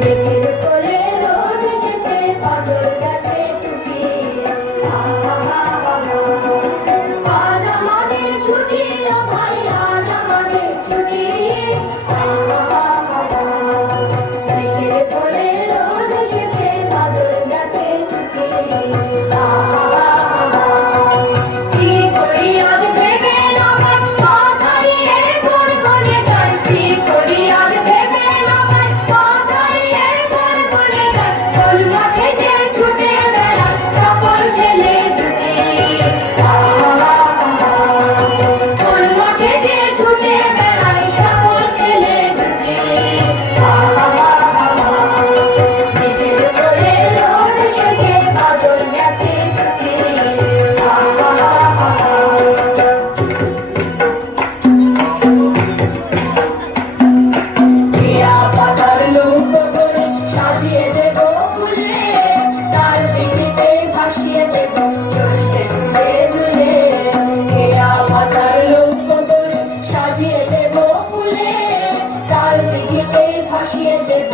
মেঘের কোলে রোদ এসেছে, বাদল গেছে ছুটি। আজ আমাদের ছুটি, ও ভাই আজ আমাদের ছুটি। মেঘের কোলে রোদ এসেছে, বাদল গেছে ছুটি। কি করি আজ ভেবে না পাই, পা হারিয়ে গড়গড়ে যাই। কি করি আজ ভেবে না পাই, পা হারিয়ে গড়গড়ে যাই। কোন মাঠে যে ছুটে বেড়ায় সকল ছেলে ছুটি। কোন মাঠে যে ছুটে বেড়ায় সকল ছেলে ছুটি। মেঘের কোলে রোদ এসেছে, বাদল গেছে ছুটি। টিয়া পাতার নৌকো করে সাজিয়ে দেব ফুলে, তার দিঘিতে ভাসিয়ে দেব চলতে দুলে দুলে। টিয়া পাতার নৌকো করে সাজিয়ে দেব ফুলে, তার দিঘিতে ভাসিয়ে দেব